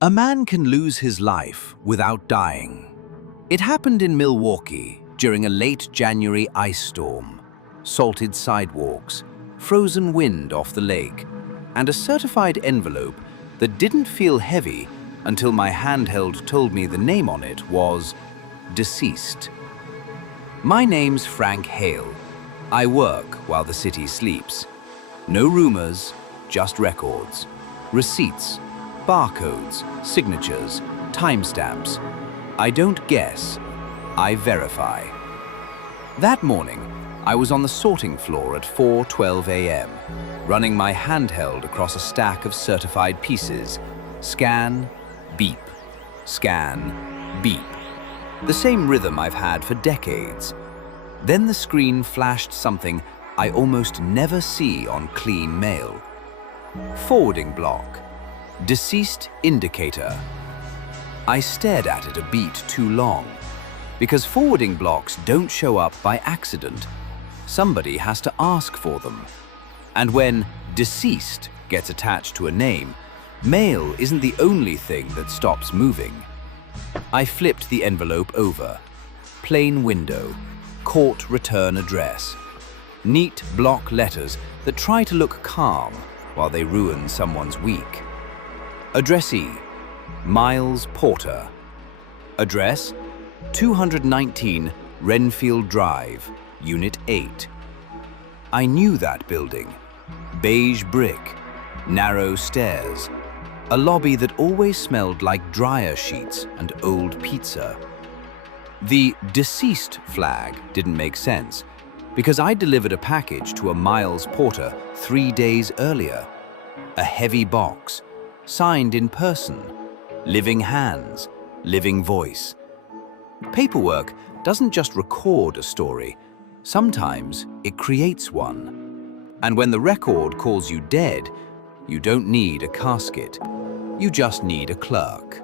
A man can lose his life without dying. It happened in Milwaukee during a late January ice storm. Salted sidewalks, frozen wind off the lake, and a certified envelope that didn't feel heavy until my handheld told me the name on it was deceased. My name's Frank Hale. I work while the city sleeps. No rumors, just records, receipts, barcodes, signatures, timestamps. I don't guess, I verify. That morning, I was on the sorting floor at 4:12 a.m., running my handheld across a stack of certified pieces. Scan, beep, scan, beep. The same rhythm I've had for decades. Then the screen flashed something I almost never see on clean mail. Forwarding block. Deceased indicator. I stared at it a beat too long, because forwarding blocks don't show up by accident. Somebody has to ask for them. And when deceased gets attached to a name, mail isn't the only thing that stops moving. I flipped the envelope over. Plain window, court return address. Neat block letters that try to look calm while they ruin someone's week. Addressee, Miles Porter. Address, 219 Renfield Drive, Unit 8. I knew that building. Beige brick, narrow stairs, a lobby that always smelled like dryer sheets and old pizza. The deceased flag didn't make sense because I delivered a package to a Miles Porter 3 days earlier. A heavy box, signed in person, living hands, living voice. Paperwork doesn't just record a story, sometimes it creates one. And when the record calls you dead, you don't need a casket, you just need a clerk.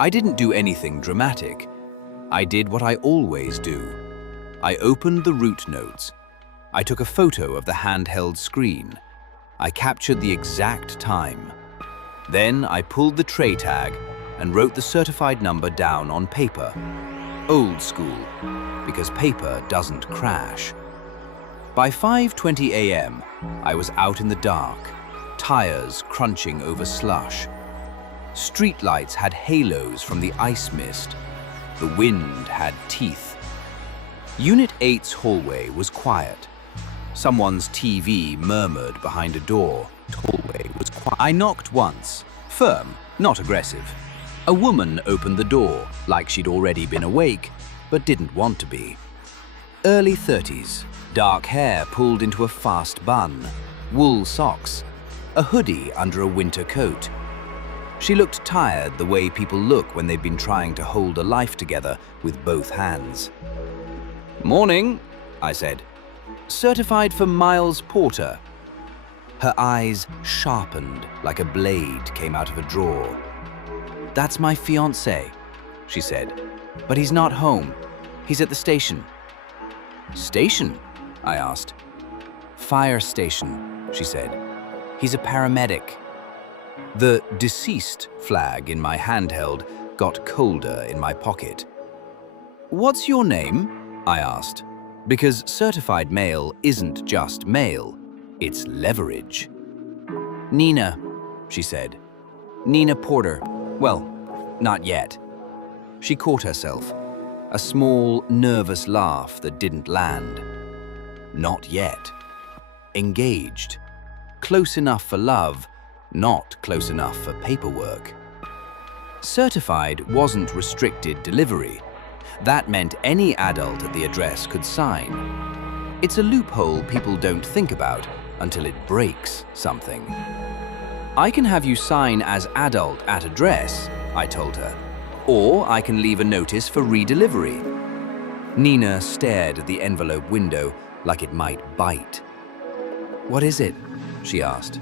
I didn't do anything dramatic. I did what I always do. I opened the route notes. I took a photo of the handheld screen. I captured the exact time. Then I pulled the tray tag and wrote the certified number down on paper. Old school, because paper doesn't crash. By 5:20 a.m., I was out in the dark, tires crunching over slush. Streetlights had halos from the ice mist. The wind had teeth. Unit 8's hallway was quiet. Someone's TV murmured behind a door. Hallway was quiet. I knocked once, firm, not aggressive. A woman opened the door, like she'd already been awake, but didn't want to be. Early 30s, dark hair pulled into a fast bun, wool socks, a hoodie under a winter coat. She looked tired the way people look when they've been trying to hold a life together with both hands. "Morning," I said. "Certified for Miles Porter." Her eyes sharpened like a blade came out of a drawer. "That's my fiancé," she said, "but he's not home. He's at the station." "Station?" I asked. "Fire station," she said. "He's a paramedic." The deceased flag in my handheld got colder in my pocket. "What's your name?" I asked, because certified mail isn't just mail, it's leverage. "Nina," she said. "Nina Porter. Well, not yet." She caught herself, a small, nervous laugh that didn't land. Not yet. Engaged. Close enough for love, not close enough for paperwork. Certified wasn't restricted delivery. That meant any adult at the address could sign. It's a loophole people don't think about until it breaks something. "I can have you sign as adult at address," I told her, "or I can leave a notice for redelivery." Nina stared at the envelope window like it might bite. "What is it?" she asked.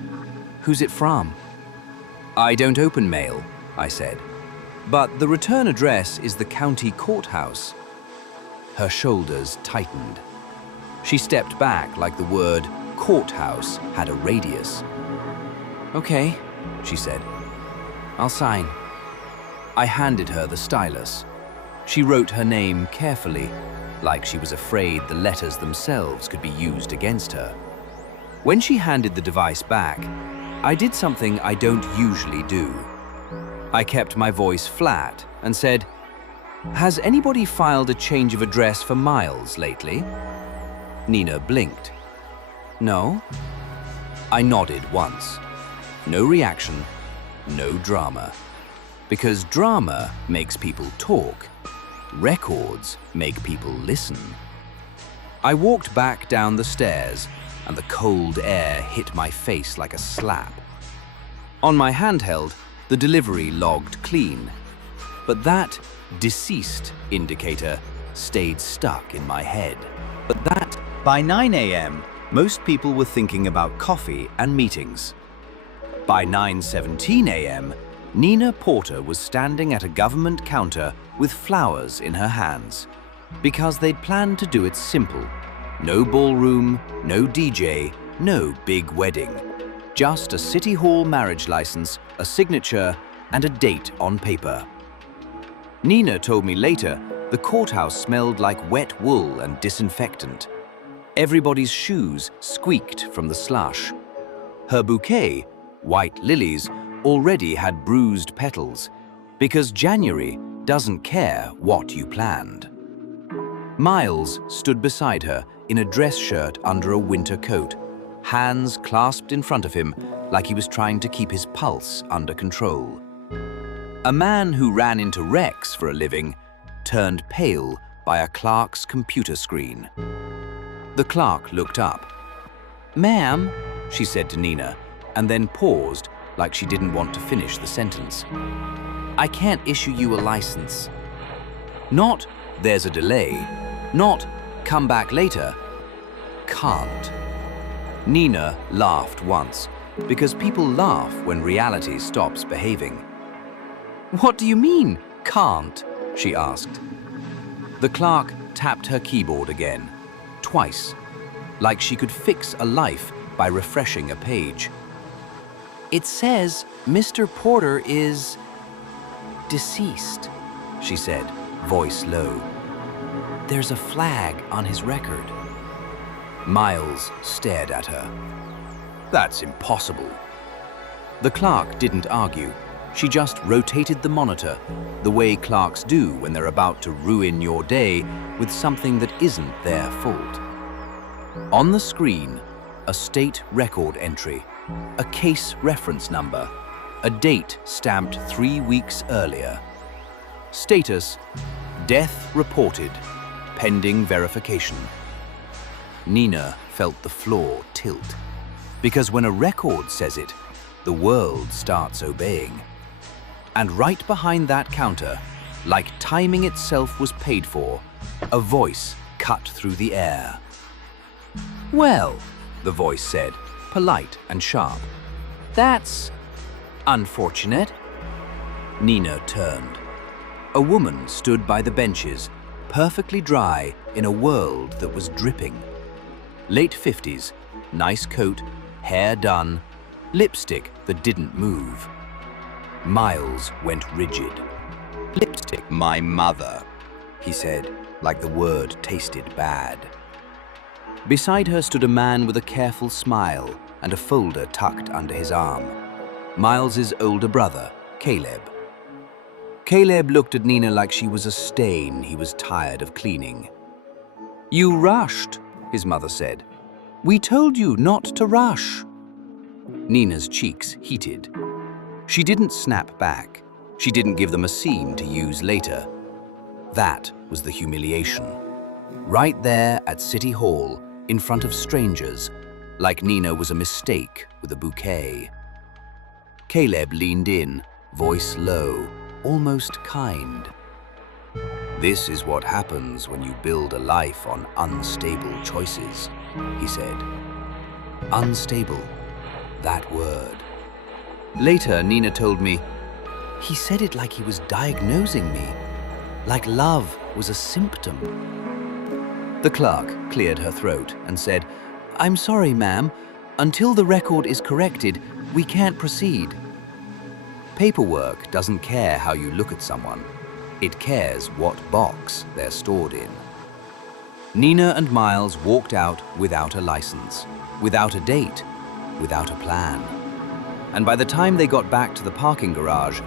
"Who's it from?" "I don't open mail," I said, "but the return address is the county courthouse." Her shoulders tightened. She stepped back like the word courthouse had a radius. "Okay," she said. I'll sign. I handed her the stylus. She wrote her name carefully, like she was afraid the letters themselves could be used against her. When she handed the device back, I did something I don't usually do. I kept my voice flat and said, "Has anybody filed a change of address for Miles lately?" Nina blinked. "No?" I nodded once. No reaction, no drama. Because drama makes people talk. Records make people listen. I walked back down the stairs, and the cold air hit my face like a slap. On my handheld, the delivery logged clean, but that deceased indicator stayed stuck in my head. By 9 a.m., most people were thinking about coffee and meetings. By 9:17 a.m., Nina Porter was standing at a government counter with flowers in her hands, because they'd planned to do it simple. No ballroom, no DJ, no big wedding. Just a city hall marriage license, a signature, and a date on paper. Nina told me later the courthouse smelled like wet wool and disinfectant. Everybody's shoes squeaked from the slush. Her bouquet, white lilies, already had bruised petals, because January doesn't care what you planned. Miles stood beside her in a dress shirt under a winter coat, hands clasped in front of him like he was trying to keep his pulse under control. A man who ran into wrecks for a living turned pale by a clerk's computer screen. The clerk looked up. "Ma'am," she said to Nina, and then paused like she didn't want to finish the sentence. "I can't issue you a license." Not, "There's a delay." Not, "Come back later." Can't. Nina laughed once, because people laugh when reality stops behaving. "What do you mean, can't?" she asked. The clerk tapped her keyboard again, twice, like she could fix a life by refreshing a page. "It says Mr. Porter is deceased," she said, voice low. "There's a flag on his record." Miles stared at her. "That's impossible." The clerk didn't argue. She just rotated the monitor, the way clerks do when they're about to ruin your day with something that isn't their fault. On the screen, a state record entry, a case reference number, a date stamped 3 weeks earlier. Status: death reported, pending verification. Nina felt the floor tilt, because when a record says it, the world starts obeying. And right behind that counter, like timing itself was paid for, a voice cut through the air. "Well," the voice said, polite and sharp, "that's unfortunate." Nina turned. A woman stood by the benches, perfectly dry in a world that was dripping. Late 50s, nice coat, hair done, lipstick that didn't move. Miles went rigid. "Lipstick, my mother," he said, like the word tasted bad. Beside her stood a man with a careful smile and a folder tucked under his arm. Miles's older brother, Caleb. Caleb looked at Nina like she was a stain he was tired of cleaning. "You rushed," his mother said. "We told you not to rush." Nina's cheeks heated. She didn't snap back. She didn't give them a scene to use later. That was the humiliation. Right there at City Hall, in front of strangers, like Nina was a mistake with a bouquet. Caleb leaned in, voice low, almost kind. "This is what happens when you build a life on unstable choices," he said. Unstable, that word. Later, Nina told me, "He said it like he was diagnosing me, like love was a symptom." The clerk cleared her throat and said, "I'm sorry, ma'am. Until the record is corrected, we can't proceed." Paperwork doesn't care how you look at someone. It cares what box they're stored in. Nina and Miles walked out without a license, without a date, without a plan. And by the time they got back to the parking garage,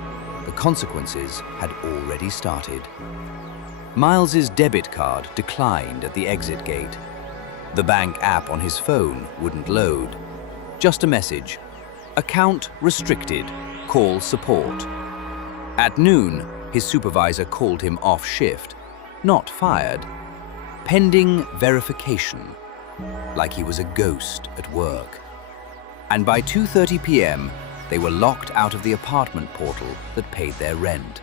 the consequences had already started. Miles's debit card declined at the exit gate. The bank app on his phone wouldn't load. Just a message. Account restricted. Call support. At noon, his supervisor called him off shift. Not fired. Pending verification. Like he was a ghost at work. And by 2:30 p.m., they were locked out of the apartment portal that paid their rent.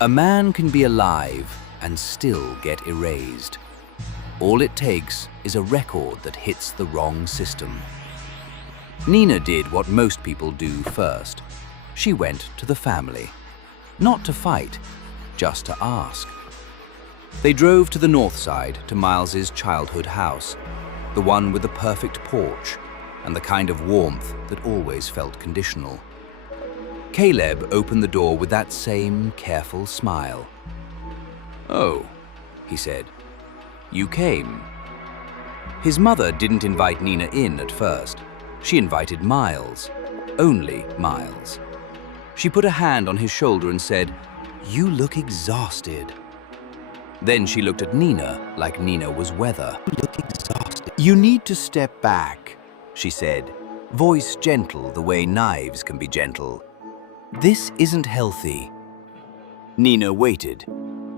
A man can be alive and still get erased. All it takes is a record that hits the wrong system. Nina did what most people do first. She went to the family. Not to fight, just to ask. They drove to the north side to Miles's childhood house, the one with the perfect porch and the kind of warmth that always felt conditional. Caleb opened the door with that same careful smile. "Oh," he said, "you came." His mother didn't invite Nina in at first. She invited Miles, only Miles. She put a hand on his shoulder and said, "You look exhausted." Then she looked at Nina like Nina was weather. "You look exhausted." "You need to step back," she said, voice gentle the way knives can be gentle. "This isn't healthy." Nina waited,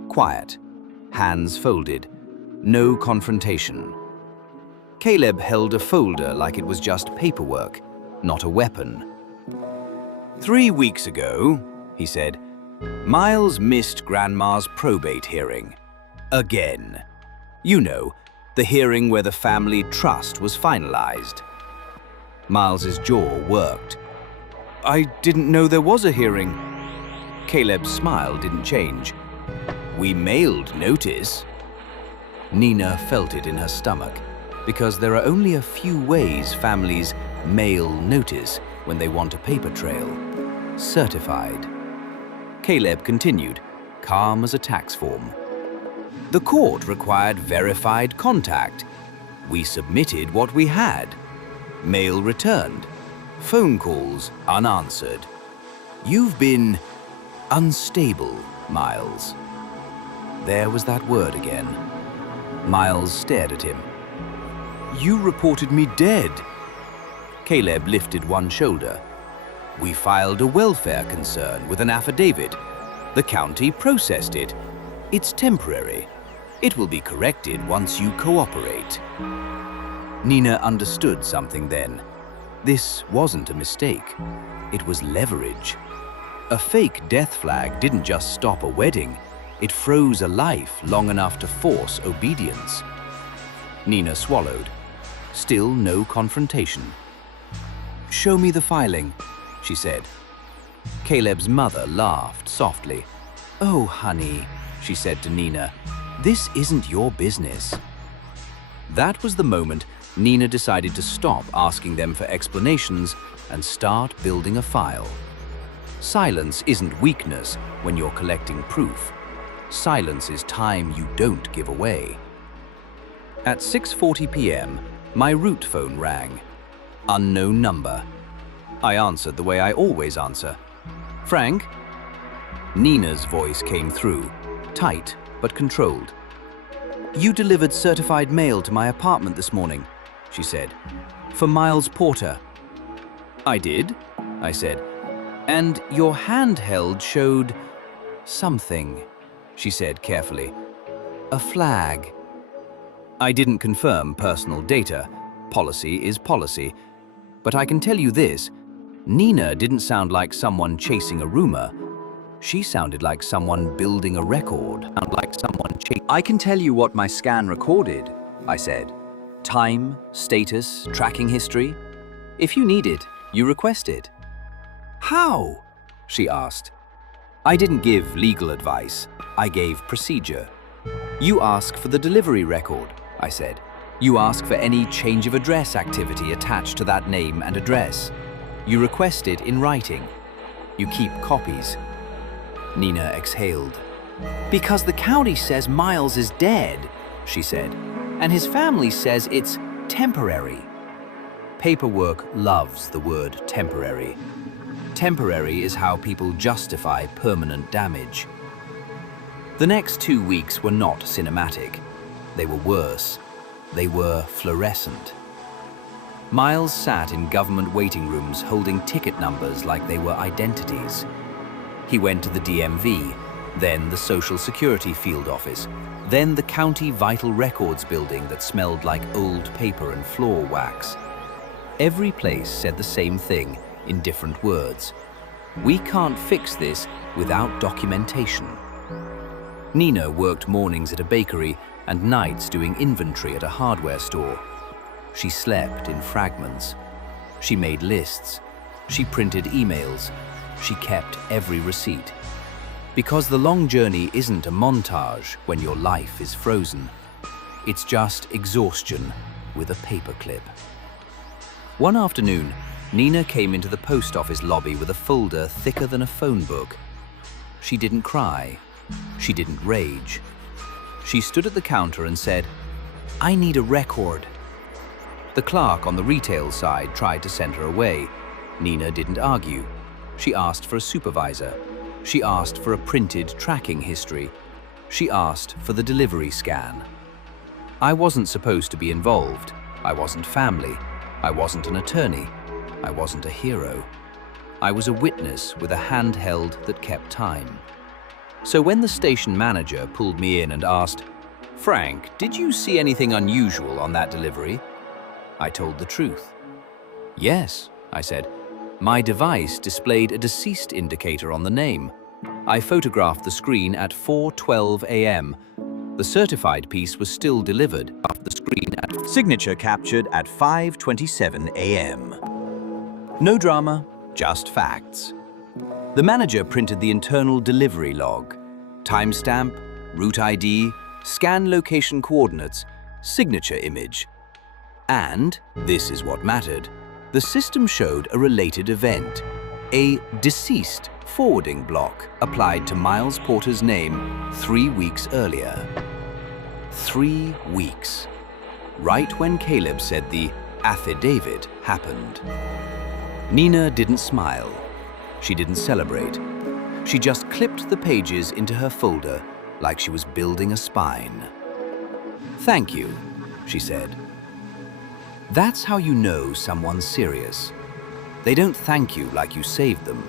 quiet, hands folded, no confrontation. Caleb held a folder like it was just paperwork, not a weapon. "3 weeks ago," he said, "Miles missed Grandma's probate hearing. Again. You know, the hearing where the family trust was finalized." Miles's jaw worked. "I didn't know there was a hearing." Caleb's smile didn't change. "We mailed notice." Nina felt it in her stomach, because there are only a few ways families mail notice when they want a paper trail. Certified. Caleb continued, calm as a tax form. "The court required verified contact. We submitted what we had. Mail returned. Phone calls unanswered. You've been unstable, Miles." There was that word again. Miles stared at him. "You reported me dead." Caleb lifted one shoulder. "We filed a welfare concern with an affidavit. The county processed it. It's temporary. It will be corrected once you cooperate." Nina understood something then. This wasn't a mistake. It was leverage. A fake death flag didn't just stop a wedding. It froze a life long enough to force obedience. Nina swallowed. Still no confrontation. "Show me the filing," she said. Caleb's mother laughed softly. "Oh, honey," she said to Nina, "this isn't your business." That was the moment Nina decided to stop asking them for explanations and start building a file. Silence isn't weakness when you're collecting proof. Silence is time you don't give away. At 6:40 p.m., my root phone rang. Unknown number. I answered the way I always answer. "Frank?" Nina's voice came through, tight but controlled. "You delivered certified mail to my apartment this morning," she said, "for Miles Porter." "I did," I said, "and your handheld showed something," she said carefully. "A flag." I didn't confirm personal data. Policy is policy. But I can tell you this, Nina didn't sound like someone chasing a rumor. She sounded like someone building a record. "I can tell you what my scan recorded," I said. "Time, status, tracking history. If you need it, you request it." "How?" she asked. I didn't give legal advice. I gave procedure. "You ask for the delivery record," I said. "You ask for any change of address activity attached to that name and address. You request it in writing. You keep copies. Nina exhaled. Because the county says Miles is dead, she said, and his family says it's temporary. Paperwork loves the word temporary. Temporary is how people justify permanent damage. The next 2 weeks were not cinematic. They were worse. They were fluorescent. Miles sat in government waiting rooms holding ticket numbers like they were identities. He went to the DMV, then the Social Security field office, then the county vital records building that smelled like old paper and floor wax. Every place said the same thing in different words. We can't fix this without documentation. Nina worked mornings at a bakery and nights doing inventory at a hardware store. She slept in fragments. She made lists. She printed emails. She kept every receipt. Because the long journey isn't a montage when your life is frozen. It's just exhaustion with a paperclip. One afternoon, Nina came into the post office lobby with a folder thicker than a phone book. She didn't cry. She didn't rage. She stood at the counter and said, "I need a record." The clerk on the retail side tried to send her away. Nina didn't argue. She asked for a supervisor. She asked for a printed tracking history. She asked for the delivery scan. I wasn't supposed to be involved. I wasn't family. I wasn't an attorney. I wasn't a hero. I was a witness with a handheld that kept time. So when the station manager pulled me in and asked, "Frank, did you see anything unusual on that delivery?" I told the truth. "Yes," I said. My device displayed a deceased indicator on the name. I photographed the screen at 4:12 a.m. The certified piece was still delivered, but the screen at signature captured at 5:27 a.m. No drama, just facts. The manager printed the internal delivery log. Timestamp, route ID, scan location coordinates, signature image. And, this is what mattered, the system showed a related event, a deceased forwarding block applied to Miles Porter's name 3 weeks earlier. 3 weeks. Right when Caleb said the affidavit happened. Nina didn't smile. She didn't celebrate. She just clipped the pages into her folder like she was building a spine. "Thank you," she said. That's how you know someone's serious. They don't thank you like you saved them.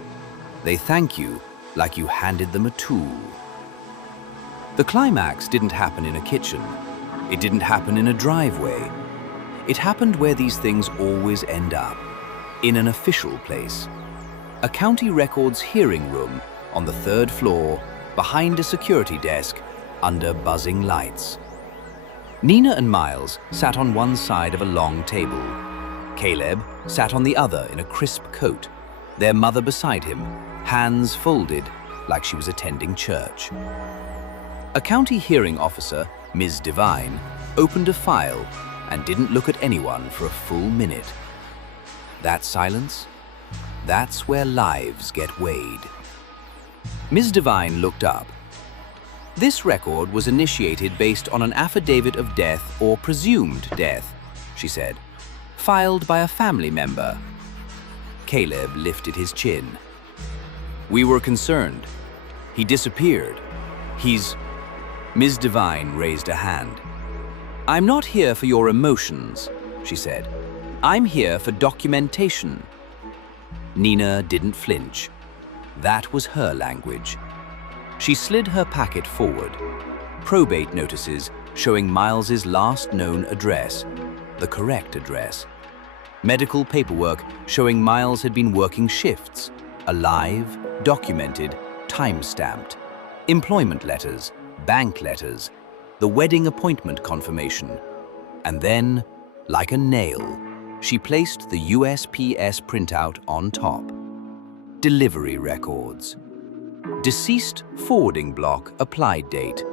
They thank you like you handed them a tool. The climax didn't happen in a kitchen. It didn't happen in a driveway. It happened where these things always end up, in an official place. A county records hearing room on the 3rd floor, behind a security desk, under buzzing lights. Nina and Miles sat on one side of a long table. Caleb sat on the other in a crisp coat, their mother beside him, hands folded like she was attending church. A county hearing officer, Ms. Devine, opened a file and didn't look at anyone for a full minute. That silence? That's where lives get weighed. Ms. Devine looked up. This record was initiated based on an affidavit of death or presumed death, she said, filed by a family member. Caleb lifted his chin. We were concerned. He disappeared. Ms. Devine raised a hand. I'm not here for your emotions, she said. I'm here for documentation. Nina didn't flinch. That was her language. She slid her packet forward. Probate notices showing Miles's last known address, the correct address. Medical paperwork showing Miles had been working shifts, alive, documented, time-stamped. Employment letters, bank letters, the wedding appointment confirmation. And then, like a nail, she placed the USPS printout on top. Delivery records. Deceased forwarding block applied date.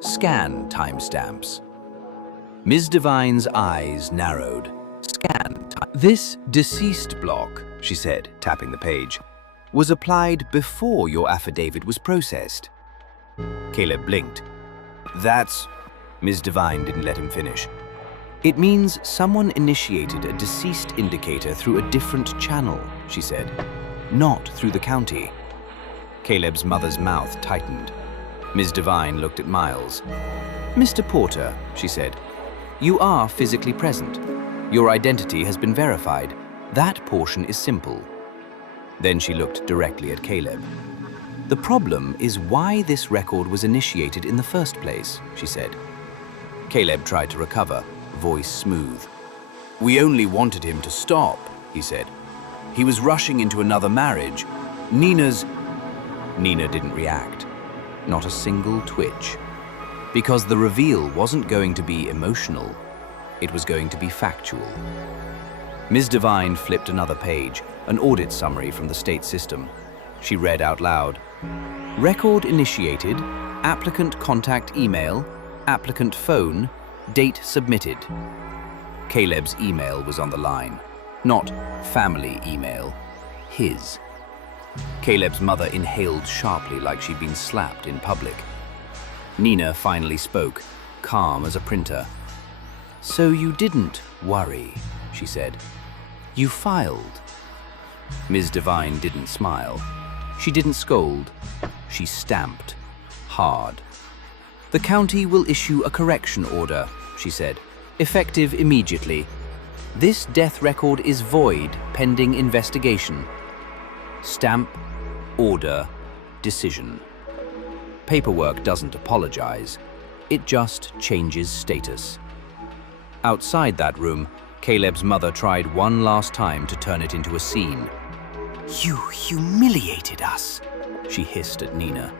Scan timestamps. Ms. Devine's eyes narrowed. Scan time. This deceased block, she said, tapping the page, was applied before your affidavit was processed. Caleb blinked. That's... Ms. Devine didn't let him finish. It means someone initiated a deceased indicator through a different channel, she said. Not through the county. Caleb's mother's mouth tightened. Ms. Devine looked at Miles. Mr. Porter, she said, you are physically present. Your identity has been verified. That portion is simple. Then she looked directly at Caleb. The problem is why this record was initiated in the first place, she said. Caleb tried to recover, voice smooth. We only wanted him to stop, he said. He was rushing into another marriage. Nina didn't react. Not a single twitch. Because the reveal wasn't going to be emotional. It was going to be factual. Ms. Devine flipped another page, an audit summary from the state system. She read out loud. Record initiated, applicant contact email, applicant phone, date submitted. Caleb's email was on the line. Not family email, his. Caleb's mother inhaled sharply like she'd been slapped in public. Nina finally spoke, calm as a printer. So you didn't worry, she said. You filed. Ms. Devine didn't smile. She didn't scold. She stamped. Hard. The county will issue a correction order, she said, effective immediately. This death record is void pending investigation. Stamp, order, decision. Paperwork doesn't apologize. It just changes status. Outside that room, Caleb's mother tried one last time to turn it into a scene. You humiliated us, she hissed at Nina.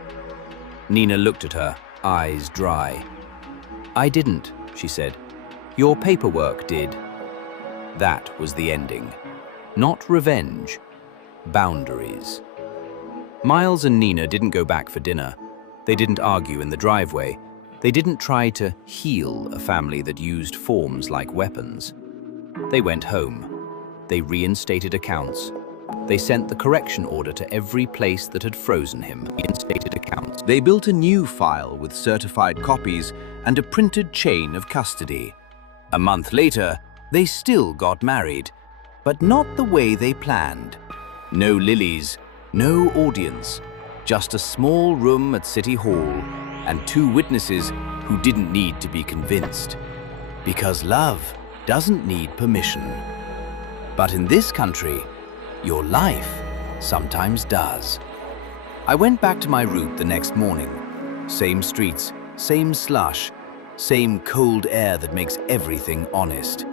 Nina looked at her, eyes dry. I didn't, she said. Your paperwork did. That was the ending. Not revenge. Boundaries. Miles and Nina didn't go back for dinner. They didn't argue in the driveway. They didn't try to heal a family that used forms like weapons. They went home. They reinstated accounts. They sent the correction order to every place that had frozen him. Reinstated accounts. They built a new file with certified copies and a printed chain of custody. A month later, they still got married, but not the way they planned. No lilies, no audience, just a small room at City Hall and 2 witnesses who didn't need to be convinced. Because love doesn't need permission. But in this country, your life sometimes does. I went back to my route the next morning. Same streets, same slush, same cold air that makes everything honest.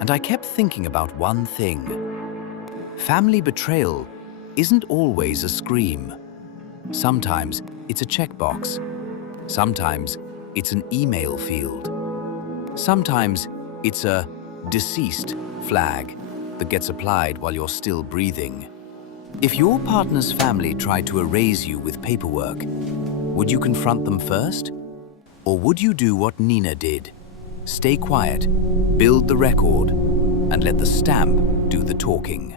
And I kept thinking about one thing. Family betrayal isn't always a scream. Sometimes it's a checkbox. Sometimes it's an email field. Sometimes it's a deceased flag that gets applied while you're still breathing. If your partner's family tried to erase you with paperwork, would you confront them first? Or would you do what Nina did? Stay quiet, build the record, and let the stamp do the talking.